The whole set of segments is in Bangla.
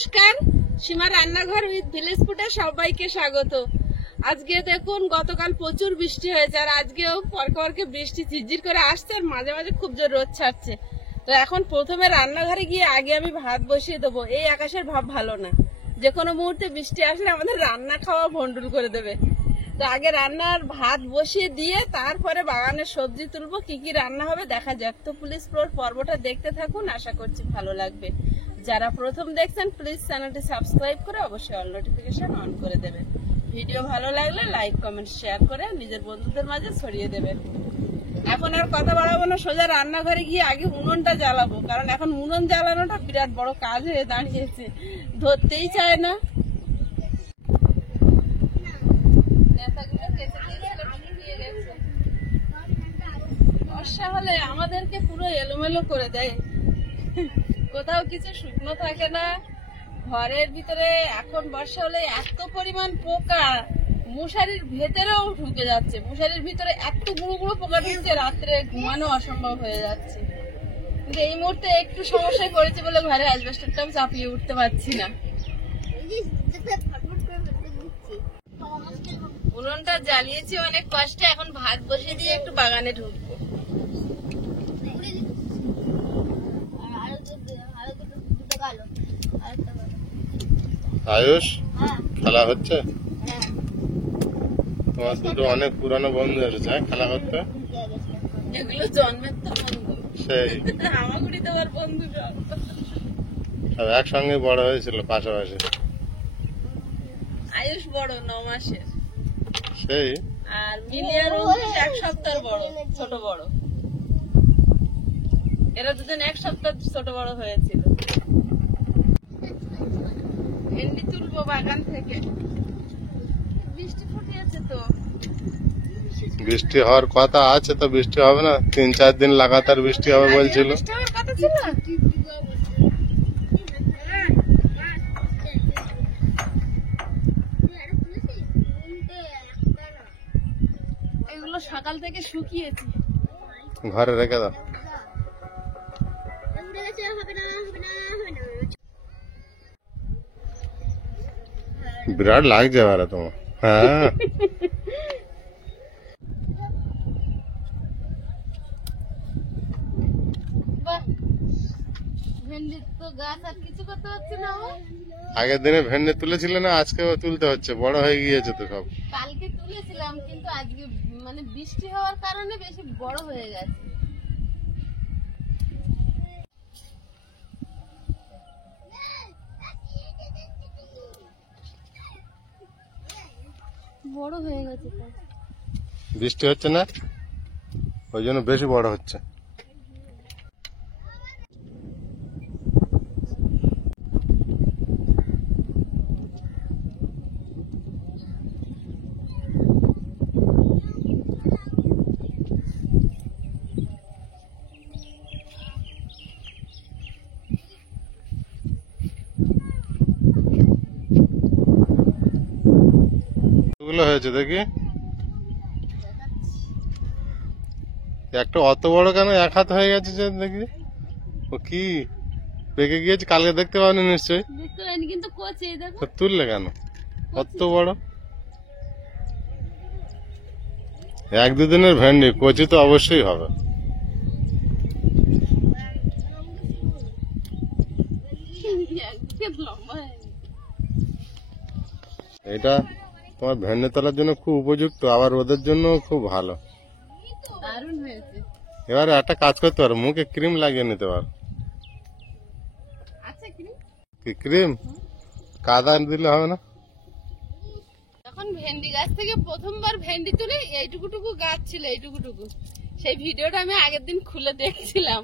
নমস্কার, সীমা রান্নাঘর উইথ ভিলেজ ফুডে সবাইকে স্বাগত। আজকে দেখুন, গতকাল প্রচুর বৃষ্টি হয়েছে আর আজকেও পরকে বৃষ্টি ঝিরঝির করে আসছে আর মাঝে মাঝে খুব জোর রোদ ছাড়ছে। তো এখন প্রথমে রান্নাঘরে গিয়ে আগে আমি ভাত বসিয়ে দেবো। এই আকাশের ভাব ভালো না, যে কোনো মুহূর্তে বৃষ্টি আসলে আমাদের রান্না খাওয়া ভন্ডুল করে দেবে। তো আগে রান্নার ভাত বসিয়ে দিয়ে তারপরে বাগানের সবজি তুলবো। কি কি রান্না হবে দেখা যাক। তো পুলিশ পর্বটা দেখতে থাকুন, আশা করছি ভালো লাগবে। যারা প্রথম দেখছেন প্লিজ চ্যানেলটি সাবস্ক্রাইব করে অবশ্যই অল নোটিফিকেশন অন করে দেবেন। ভিডিও ভালো লাগলে লাইক কমেন্ট শেয়ার করে নিজের বন্ধুদের মাঝে ছড়িয়ে দেবেন। এখন আর কথা বাড়াবো না, সোজা রান্নাঘরে গিয়ে আগে উনুনটা জ্বালাবো, কারণ এখন উনুন জ্বালানোটা বিরাট বড় কাজ হয়ে দাঁড়িয়েছে, ধরতেই চায় না। বর্ষা হলে আমাদেরকে পুরো এলোমেলো করে দেয়, কোথাও কিছু শুকনো থাকে না। ঘরের ভিতরে এখন বর্ষা হলে এত পরিমাণ পোকা, মশারির ভেতরেও ঢুকে যাচ্ছে। মশারির ভিতরে এত গুঁড়ো গুঁড়ো পোকা ঢুকছে, রাত্রে ঘুমানো অসম্ভব হয়ে যাচ্ছে। কিন্তু এই মুহূর্তে একটু সমস্যায় পড়েছে বলে ঘরে অ্যাসবেস্টরটাও চাপিয়ে উঠতে পারছি না। উনুনটা জ্বালিয়েছি অনেক কষ্টে, এখন ভাত বসিয়ে দিয়ে একটু বাগানে ঢুকবো। আয়ুষ, খেলা হচ্ছে? তোমার দুটো অনেক পুরানো বন্ধু এসেছে খেলা করতে। এগুলো জন্মের তো বন্ধু, সেই আমাগুড়ি তোমার বন্ধু সব একসঙ্গে বড় হয়েছিল পাশাপাশি। আয়ুষ বড় 9 মাসের, সেই আর মিলিয়ার 1 সপ্তাহ বড়, ছোট বড়। এরা দুজন 1 সপ্তাহ ছোট বড় হয়েছিল। ভেন্ডি তুলবো বাগান থেকে। বৃষ্টি ফুটিয়েছে তো, বৃষ্টি হওয়ার কথা আছে, তো বৃষ্টি হবে না? 3-4 দিন লাগাতার বৃষ্টি হবে বলছিল। বৃষ্টি হওয়ার কথা ছিল। এগুলো সকাল থেকে শুকিয়েছি, ঘরে রেখে দাও। বিরাট লাগছে এবারে তোমার। হ্যাঁ, ভেন্ডির তো গাছ আর কিছু করতে হচ্ছে না। আগের দিনে ভেন্ডি তুলেছিলে না? আজকেও তুলতে হচ্ছে, বড় হয়ে গিয়েছে তো সব। কালকে তুলেছিলাম, কিন্তু আজকে মানে বৃষ্টি হওয়ার কারণে বেশি বড় হয়ে গেছে। বড় হয়ে গেছে তো, বৃষ্টি হচ্ছে না, ওই জন্য বেশি বড় হচ্ছে। কতগুলো হয়েছে দেখি? একটা অত বড় কেন? 1 হাত হয়ে গেছে যে দেখি। ও কি পেকে গিয়েছে? কালকে দেখতে পাওনি নিশ্চয়ই? দেখতে পাইনি, কিন্তু কচি। দেখো তো তুললে কেন অত বড়? 1-2 দিনের ভেন্ডি, কচি তো অবশ্যই হবে। এটা তোমার ভেন্ডি তোলার জন্য খুব উপযুক্ত, আবার ওদের জন্য খুব ভালো। দারুণ হয়েছে। এবারে একটা কাজ করতে পারো, মুখে ক্রিম লাগিয়ে নিতে পারো। আচ্ছা, কি ক্রিম? কাদা দিলে হবে না? যখন ভেন্ডি গাছ থেকে প্রথমবার ভেন্ডি তুলে এইটুকুটুকু গাছ ছিল, এইটুকুটুকু, সেই ভিডিওটা আমি আগের দিন খুলে দেখছিলাম।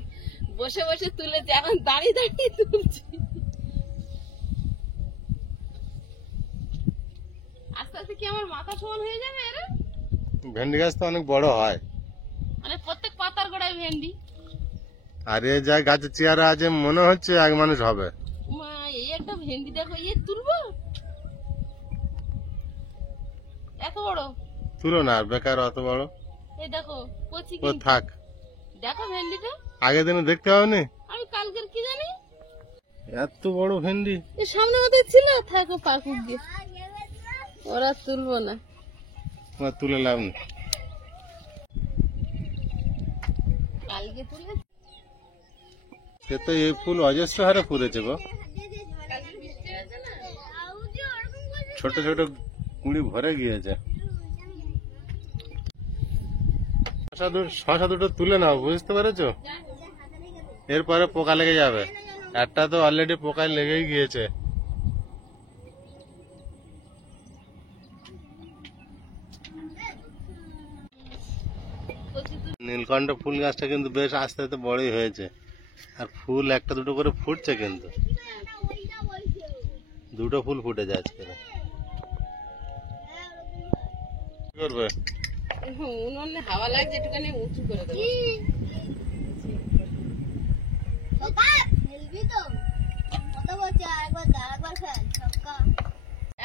বসে বসে তুলেছি, এখন দাঁড়িয়ে দাঁড়িয়ে তুলছি। আস্তে আস্তে কি আমার মাথা সমান হয়ে যাবে এরা? ভেন্ডি গাছ তো অনেক বড় হয়, মানে প্রত্যেক পাতার গোড়ায় ভেন্ডি। আর এই যা গাছের চেয়ারা আছে মনে হচ্ছে এক মানুষ হবে। মা, এই একটা ভেন্ডি দেখো, তুলবো এত বড়? তুলো না, বেকার অত বড়। এই দেখো কচি। ও থাক, দেখো ভেন্ডিটা আগের দিনে দেখতে পাওনি? আমি কালকের কি জানি। এত বড় ভেন্ডি। এর সামনে মতো ছিল, থাকো পাকুক দিয়ে, ওরা তুলবো না। আমার তুলে লাভ নেই। কালকে তুলে সে তো এই ফুল অজস্র হারে ফুলেছে গো। ছোট ছোট কুঁড়ি ভরে গিয়েছে। শশা দুটো তুলে নাও, বুঝতে পেরেছো? এরপরে পোকা লেগে যাবে। একটা তো অলরেডি পোকায় লেগেই গিয়েছে। নীলকণ্ঠ ফুল গাছটা কিন্তু বেশ আস্তে আস্তে বড়ই হয়েছে, আর ফুল একটা দুটো করে ফুটছে, কিন্তু দুটো ফুল ফুটে যাচ্ছে। কি করবে? উনুনে হাওয়া লাগছে, একটুখানি উঁচু করে দেবো।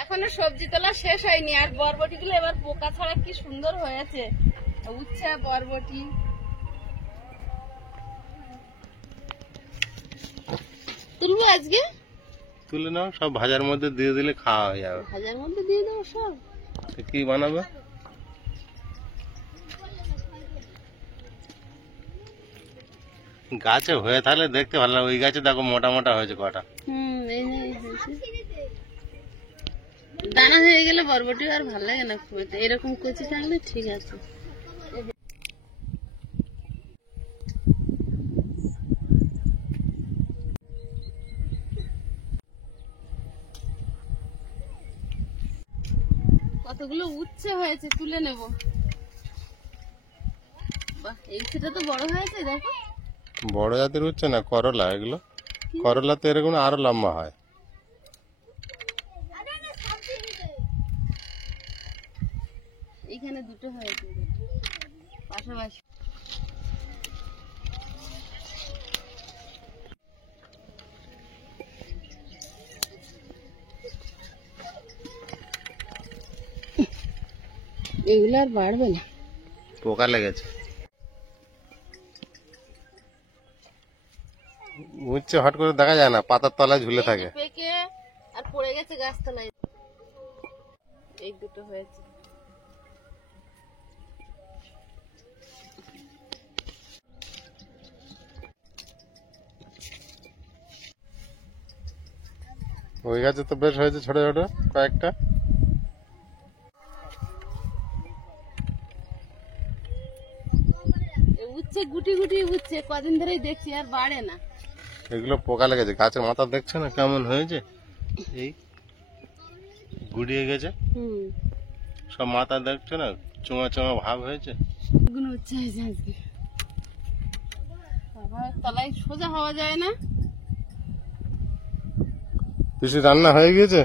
এখনো সবজি তোলা শেষ হয়নি, আর বরবটি গুলো এবার পোকা ছাড়া কি সুন্দর হয়েছে। উচ্ছে, বরবটি তুলবো আজকে। তুলে নাও, সব ভাজার মধ্যে দিয়ে দিলে খাওয়া হয়ে যাবে। ভাজার মধ্যে দিয়ে দেবো সব। তো কি বানাবে? গাছে হয়ে থাকলে দেখতে ভালো লাগে। ওই গাছে দেখো মোটা মোটা হয়েছে কটা। এই হয়েছে। দানা হয়ে গেলে বরবটি আর ভালো লাগে না খুব, এরকম কচি থাকলে ঠিক আছে। কতগুলো উচ্ছে হয়েছে, তুলে নেব। বাহ, এই উচ্ছেটা তো বড় হয়েছে, দেখো। বড় জাতের হচ্ছে না, করলা এগুলো। করলা তো এরকম আরো লম্বা হয়। এখানে দুটো হয়েছে পাশাপাশি। এগুলো আর বাড়বে না, পোকা লেগেছে। উচ্ছে হট করে দেখা যায় না, পাতার তলায় ঝুলে থাকে। পেকে আর পড়ে গেছে গাছতলায়। এই দুটো হয়েছে। ওই গাছে তো বেশ হয়েছে ছোট ছোট কয়েকটা। উচ্ছে গুটি গুটি উচ্ছে, কদিন ধরেই দেখছি, আর বাড়ে না। এগুলো পোকা লেগেছে। গাছের মাথা দেখছো না কেমন হয়েছে, এই গুড়িয়ে গেছে সব মাথা, দেখছো না চোমা চোমা ভাব হয়েছে। উচ্ছে হয়েছে আজকে। তলায় সোজা হওয়া যায় না। পিসি রান্না হয়ে গিয়েছে?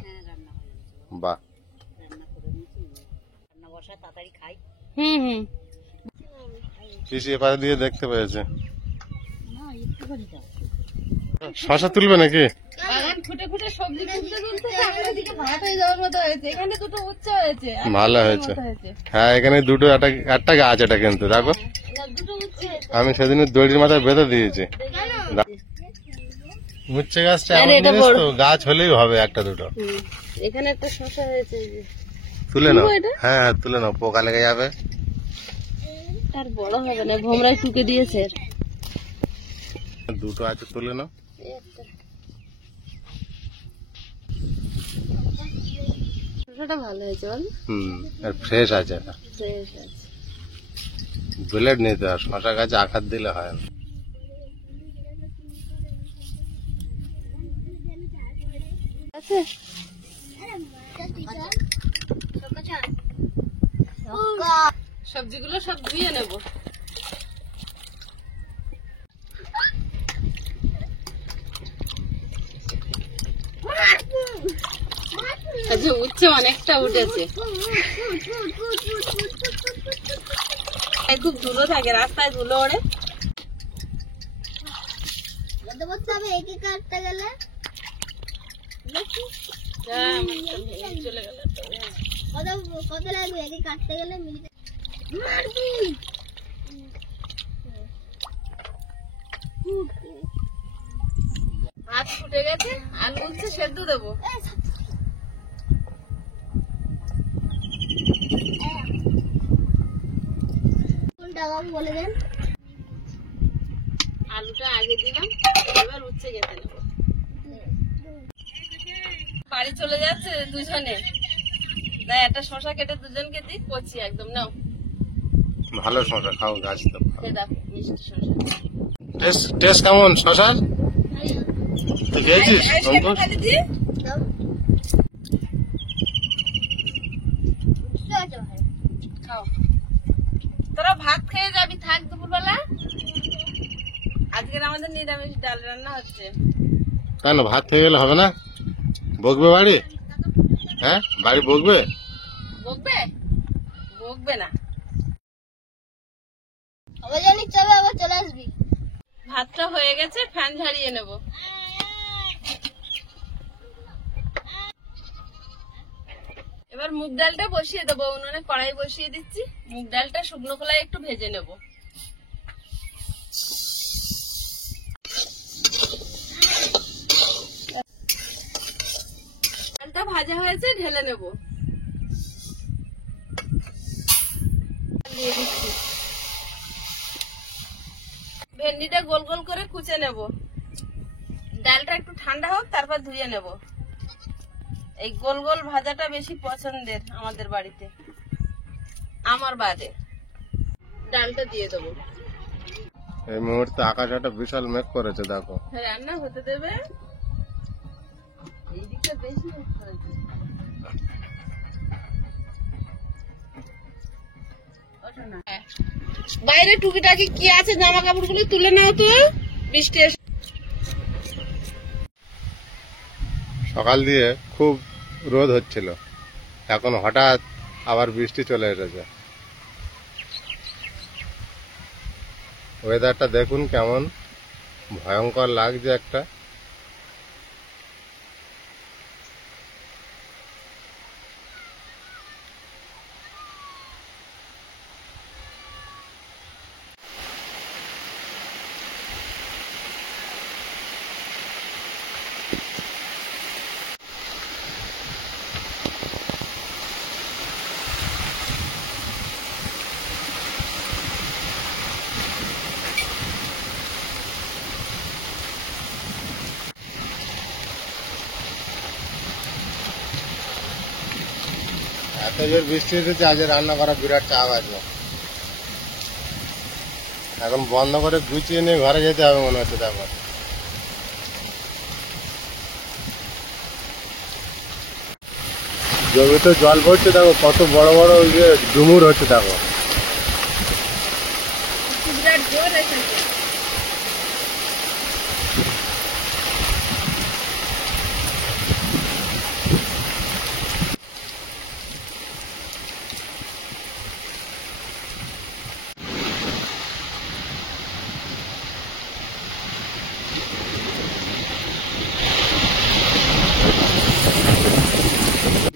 বাহ। পিসি এপারে দিয়ে দেখতে পেয়েছে। শশা তুলবে নাকি? বাগান খুঁটে খুঁটে সবজি তুলতে তুলতে আমাদের দিকে ভাত হয়ে যাওয়ার মতো হয়েছে। এখানে দুটো উচ্ছে হয়েছে, ভালো হয়েছে। হ্যাঁ, এখানে দুটো একটা গাছ, এটা কিন্তু দেখো দুটো উচ্ছে। আমি সেদিন দড়ির মাথায় বেঁধে দিয়েছি। উচ্ছে গাছটা এমন জিনিস তো, গাছ হলেই হবে একটা দুটো। এখানে একটা শসা হয়েছে, তুলে নাও। হ্যাঁ হ্যাঁ, তুলে নাও, পোকা লেগে যাবে। আর বড় হবে না, ভোমরায় টুকে দিয়েছে। দুটো আছে, তুলে নাও। শসাটা ভালো হয়েছে বল। আর ফ্রেশ আছে, এটা ফ্রেশ আছে। ব্লেড নিতে হয়, শশা গাছে আঘাত দিলে হয় না। আছে সবজিগুলো সব ধুয়ে নেব। আচ্ছা, উচ্ছে অনেকটা উঠেছে। খুব ধুলো থাকে, রাস্তায় ধুলো ওড়ে। কাটতে গেলে চলে গেল। কত লাগবে একে কাটতে গেলে? হাত ফুটে গেছে। গেছে, আলু উচ্ছে সেদ্ধ দেবো। বলে দেন। আলুটা আগে দিলাম, এবার উচ্ছে কেটে নেব। বাড়ি চলে যাচ্ছে দুজনে, তাই একটা শশা কেটে দুজনকে দিই, করছি একদম। নাও, ভালো শশা খাও, গাছ তো খেয়ে দেখো মিষ্টি শশা। টেস্ট কেমন শশার? তুই খেয়েছিস সেদ্ধ খালি দিয়ে খাও। তোরা ভাত খেয়ে যাবি, থাক দুপুরবেলা। আজকের আমাদের নিরামিষ ডাল রান্না হচ্ছে। কেন ভাত খেয়ে গেলে হবে না? বকবে বাড়ি? হ্যাঁ, বাড়ি বকবে? বকবে? বকবে না। আবার জানি চলে, আবার চলে আসবি। ভাতটা হয়ে গেছে, ফ্যান ঝাড়িয়ে নেব। এবার মুগ ডালটা বসিয়ে দেবো উনুনে, কড়াই বসিয়ে দিচ্ছি। মুগ ডালটা শুকনো খোলায় একটু ভেজে নেব। ডালটা ভাজা হয়েছে, ঢেলে নেব। দিয়ে দিচ্ছি। ভেন্ডিটা গোল গোল করে কুচে নেব। ডালটা একটু ঠান্ডা হোক, তারপর ধুয়ে নেব। এই গোল গোল ভাজাটা বেশি পছন্দের আমাদের বাড়িতে, আমার বাদে। ডালটা দিয়ে দেবো। এই মুহূর্তে আকাশ একটা বিশাল মেঘ করেছে, দেখো। রান্না হতে দেবে। এইদিকে বেশি হয়েছে। ওঠো না। বাইরে টুকিটাকি কি আছে, জামা কাপড় গুলো তুলে নাও তো, বৃষ্টি এসে। সকাল দিয়ে খুব রোদ হচ্ছিল, এখন হঠাৎ আবার বৃষ্টি চলে এসেছে। ওয়েদারটা দেখুন কেমন ভয়ঙ্কর লাগছে একটা। এত জোর বৃষ্টি এসেছে, আজ রান্না করা বিরাট চাপ আছে। এখন বন্ধ করে গুছিয়ে নিয়ে ঘরে যেতে হবে মনে হচ্ছে। দেখো জমিতে জল পড়ছে, দেখো কত বড় বড় ডুমুর হচ্ছে। দেখো বিরাট জোর এসেছে।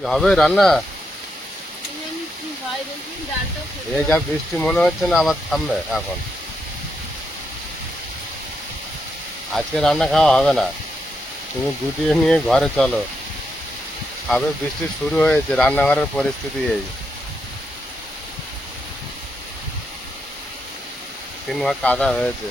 কি হবে রান্না? কি হয় দেখি, ডালটা এই যা বৃষ্টি মনে হচ্ছে না আবার থামবে এখন। আজকে রান্না খাওয়া হবে না, তুমি গুটিয়ে নিয়ে ঘরে চলো। খাবে, বৃষ্টি শুরু হয়েছে, রান্নাঘরের পরিস্থিতি এই। 3 ভাগ কাদা হয়েছে।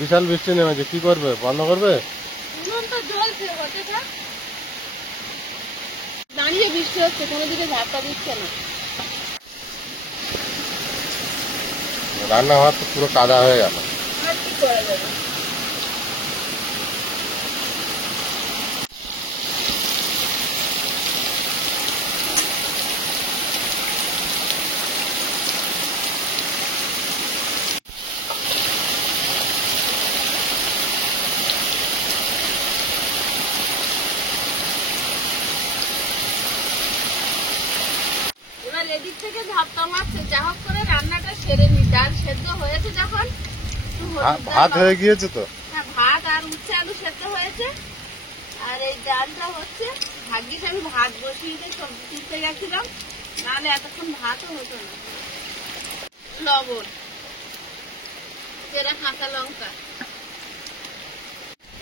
বিশাল বৃষ্টি নেমেছে, কি করবে? বন্ধ করবে? উনুন তো জ্বলছে, হতে থাক। দাঁড়িয়ে বৃষ্টি হচ্ছে, কোনো দিকে ঝাপটা দিচ্ছে না। রান্না হওয়ার তো পুরো কাদা হয়ে গেল। আর কি করা যাবে? এবার এদিক থেকে ঝাপটা মারছে, যা হোক করে রান্নাটা সেরে নি। ডাল সেদ্ধ হয়েছে যখন, একটু হলুদ দাও, ভাত হয়ে গিয়েছে তো। হ্যাঁ, ভাত আর উচ্ছে আলু সেদ্ধ হয়েছে। আর এই ডালটা হচ্ছে, ভাগ্যিস আমি ভাত বসিয়ে দিয়ে সবজি তুলতে গেছিলাম, নাহলে এতক্ষণ ভাতও হতো না। লবণ, চেরা কাঁচা লঙ্কা,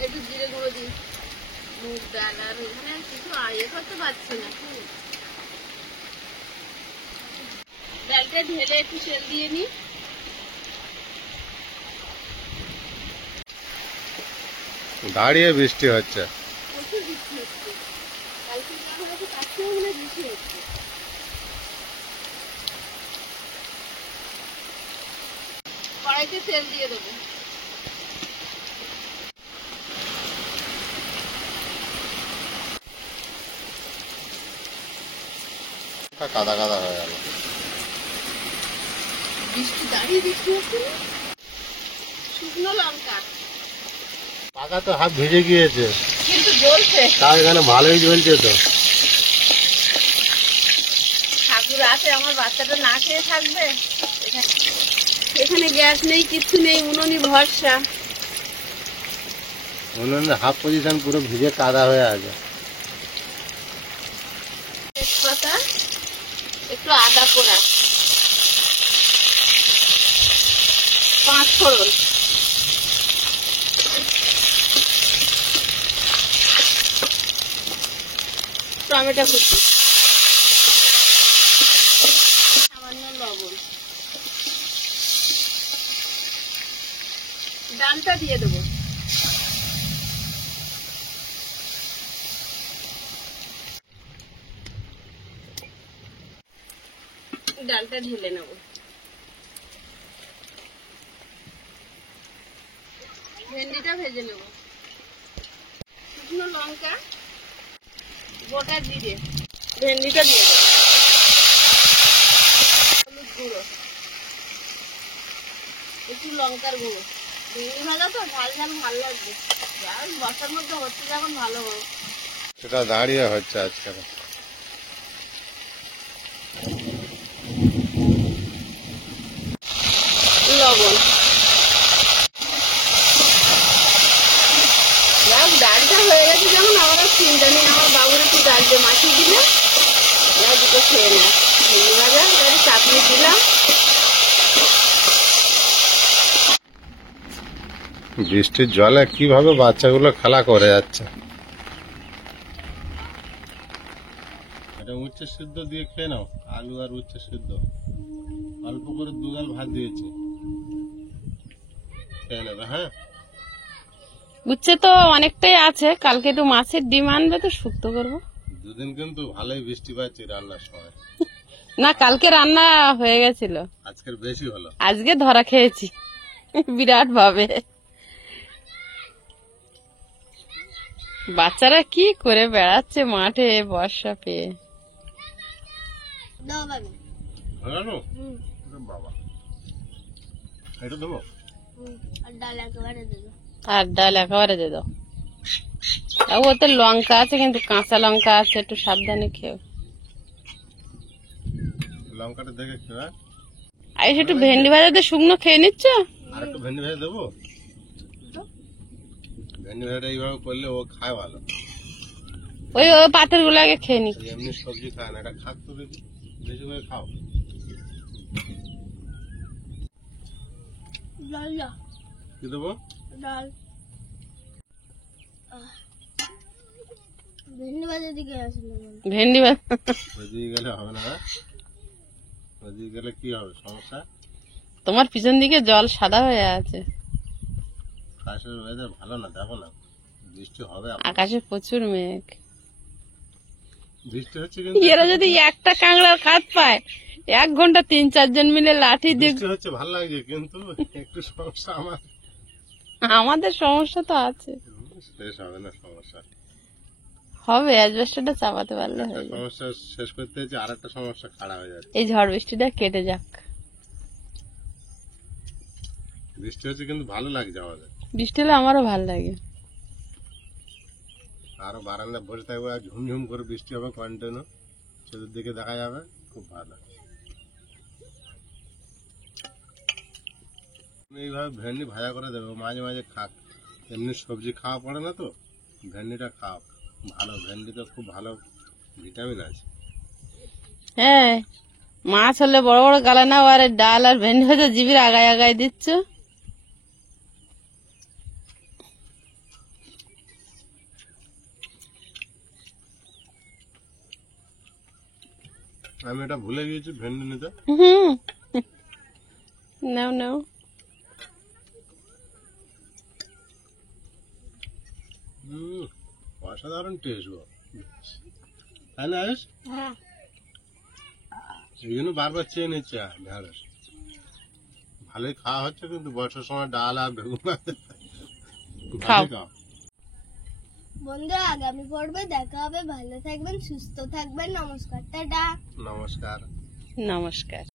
একটু জিরে গুঁড়ো দিই, মুগ ডাল, আর এখানে কিছু ইয়ে করতে পারছি না। ডালটা ঢেলে একটু তেল দিয়ে নিই। দাঁড়িয়ে বৃষ্টি হচ্ছে। প্রচুর বৃষ্টি হচ্ছে, কালকে যা হয়েছে তার চেয়েও মনে হয় বেশি হচ্ছে। কড়াইতে তেল দিয়ে দেবো। কাদা কাদা হয়ে গেল। বৃষ্টি দাঁড়িয়ে বৃষ্টি হচ্ছে না। শুকনো লঙ্কা, পাকা তো হাত ভিজে গিয়েছে, কিন্তু জ্বলছে। তার এখানে ভালোই জ্বলছে তো। ঠাকুর আছে, আমার বাচ্চাটা না খেয়ে থাকবে? এখানে গ্যাস নেই, কিচ্ছু নেই, উনুনি ভরসা। উনুনে হাফ পজিশন পুরো ভিজে কাদা হয়ে আছে। তেজপাতা, একটু আদা পোড়া, 5 ফোড়ন, টমেটো কুচি, সামান্য লবণ। ডালটা দিয়ে দেবো। ডালটা ঢেলে নেব। ভেন্ডিটা ভেজে নেব। শুকনো লঙ্কা, গোটা জিরে, ভেন্ডিটা দিয়ে দেবো। হলুদ গুঁড়ো, একটু লঙ্কার গুঁড়ো। ভেন্ডি ভাজা তো ঝাল ঝাল ভালো লাগবে। আর বর্ষার মধ্যে হচ্ছে যখন ভালো হবে। সেটা দাঁড়িয়ে হচ্ছে আজকাল। লবণ, ডালটা হয়ে গেছে যখন, আমার আর চিন্তা নেই। আমার বাবুর একটু ডাল দিয়ে মাখিয়ে দিলে দুটো খেয়ে নেয়। ভেন্ডি ভাজা, এবারে চাটনি দিলাম। বৃষ্টির জলে কিভাবে বাচ্চাগুলো খেলা করে যাচ্ছে। এটা উচ্ছে সিদ্ধ দিয়ে খেয়ে নাও, আলু আর উচ্ছে সিদ্ধ, অল্প করে 2 গাল ভাত দিয়েছি, খেয়ে নেবে। হ্যাঁ, উচ্ছে তো অনেকটাই আছে, কালকে একটু মাছের ডিম আনবে তো শুক্তো করবো। 2 দিন কিন্তু ভালোই বৃষ্টি পাচ্ছি রান্নার সময়। না, কালকে রান্না হয়ে গেছিল, আজকের বেশি হলো। আজকে ধরা খেয়েছি বিরাট ভাবে। বাচ্চারা কি করে বেড়াচ্ছে মাঠে বর্ষা পেয়ে। দাও বাবু। ভালো বাবা, এটা দেবো। আর ডাল একেবারে দেবো। আর ডাল একেবারে দিয়ে দাও। আর ওতে লঙ্কা আছে, কিন্তু কাঁচা লঙ্কা আছে, একটু সাবধানে খেও। লঙ্কাটা দেখে খেয়ে। আর একটু ভেন্ডি ভাজাতে শুকনো খেয়ে নিচ্ছ। আর একটু ভেন্ডি ভেজে দেবো। ভেন্ডি ভেজাটা এইভাবে করলে ও খায় ভালো। ওই পাথর গুলো আগে খেয়ে নি। এমনি সবজি খায় না, এটা খাক তো বেশি বেশি করে খাও। ডাল দাও। কি দেবো? ডাল। ভেন্ডি ভাজার দিকে আসলে ভেন্ডি ওদিকে গেলে হবে না। ওদিকে গেলে কি হবে সমস্যা? তোমার পিছন দিকে জল সাদা হয়ে আছে। আকাশের ওয়েদার ভালো না, দেখো না বৃষ্টি হবে। আকাশে প্রচুর মেঘ। বৃষ্টি হচ্ছে কিন্তু এরা যদি একটা কাঁকড়ার খাত পায়, 1 ঘন্টা 3-4 জন মিলে লাঠি দিয়ে বৃষ্টি হচ্ছে ভালো লাগছে, কিন্তু একটু সমস্যা আমার। আমাদের সমস্যা তো আছে, শেষ হবে না সমস্যা। হবে অ্যাডজাস্টটা চাপাতে পারলে একটা হয়ে যাবে। সমস্যা শেষ করতে হচ্ছে, আর একটা সমস্যা খাড়া হয়ে যাচ্ছে। এই ঝড় বৃষ্টিটা কেটে যাক। বৃষ্টি হচ্ছে কিন্তু ভালো লাগছে আমাদের। বৃষ্টি হলে আমারও ভালো লাগে। আরো বারান্দা বসে থাকবো, আর ঝুমঝুম করে বৃষ্টি হবে কন্টিনিউ, চতুর্দিকে দেখা যাবে, খুব ভালো। এইভাবে ভেন্ডি ভাজা করে দেবো, মাঝে মাঝে খাক, এমনি সবজি খাওয়া পড়ে না তো, ভেন্ডিটা খাও ভালো, ভেন্ডিতে খুব ভালো ভিটামিন আছে। হ্যাঁ, মাছ হলে বড় বড় গালা নাও, আর এই ডাল আর ভেন্ডি হয়তো জিবির আগায় আগায় দিচ্ছ। আমি এটা ভুলে গিয়েছি ভেন্ডি নিতে। হুম, নাও নাও। অসাধারণ টেস্ট গো, তাই না আয়ুষ? হ্যাঁ, এই জন্য বারবার চেয়ে নিচ্ছে ঢেঁড়স। ভালোই খাওয়া হচ্ছে, কিন্তু বর্ষার সময় ডাল আর বেগুন ভাজা খাও। খাও। বন্ধুরা আগামী পর্বে দেখা হবে। ভালো থাকবেন, সুস্থ থাকবেন। নমস্কার, টাটা। নমস্কার। নমস্কার।